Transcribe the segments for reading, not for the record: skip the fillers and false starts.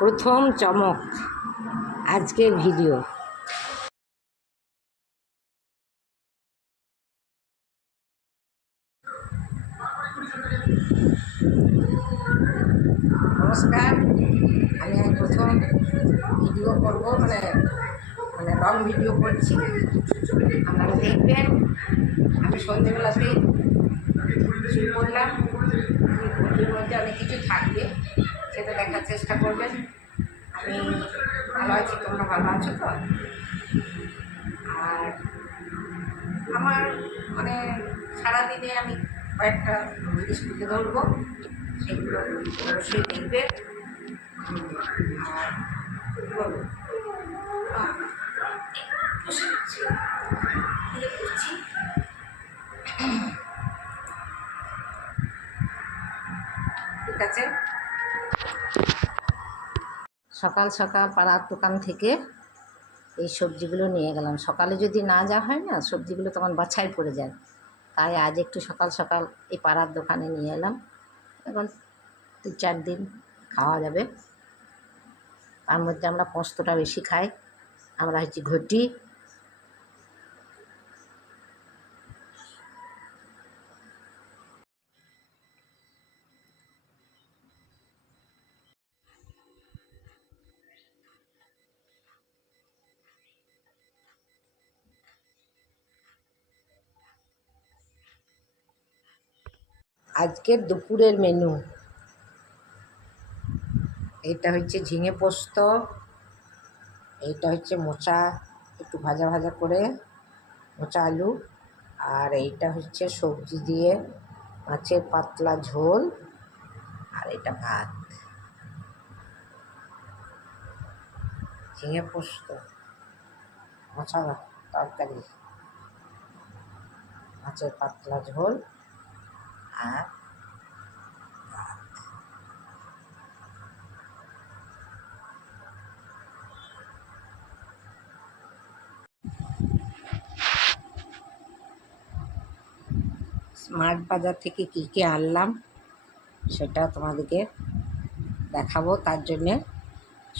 প্রথম চমক আজকের ভিডিও। নমস্কার, আমি প্রথম ভিডিও করব, মানে লং ভিডিও করছি। আপনারা দেখবেন। আমি সন্ধ্যেবেলাতে শুরু করলাম। ভিডিওর মধ্যে অনেক কিছু থাকবে, সেটা দেখার চেষ্টা করবেন। আমি ভালো আছি, তোমরা ভালো আছো তো? আর আমার সারাদিনে আমি কয়েকটা জিনিস তুলে ধরবো, সেগুলো অবশ্যই দেখবে। আর বলো, ঠিক আছে। সকাল সকাল পাড়ার দোকান থেকে এই সবজিগুলো নিয়ে গেলাম। সকালে যদি না যাওয়া হয় না, সবজিগুলো তখন বাছাই পড়ে যায়। তাই আজ একটু সকাল সকাল এই পাড়ার দোকানে নিয়ে এলাম। এখন 2-4 দিন খাওয়া যাবে। তার মধ্যে আমরা পোস্তটা বেশি খাই। আমরা হচ্ছে ঘটি। আজকের দুপুরের মেনু, এটা হচ্ছে ঝিঙে পোস্ত, এইটা হচ্ছে মোচা একটু ভাজা ভাজা করে, মোচা আলু, আর এইটা হচ্ছে সবজি দিয়ে মাছের পাতলা ঝোল, আর এটা ভাত। ঝিঙে পোস্ত, মোচা তরকারি, মাছের পাতলা ঝোল, আর স্মার্ট বাজার থেকে কী কী আনলাম সেটা তোমাদেরকে দেখাবো। তার জন্যে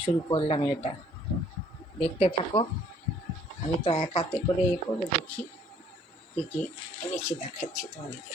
শুরু করলাম। এটা দেখতে থাকো। আমি তো এক হাতে করে করে দেখি কী কী এনেছি, দেখাচ্ছি তোমাদেরকে।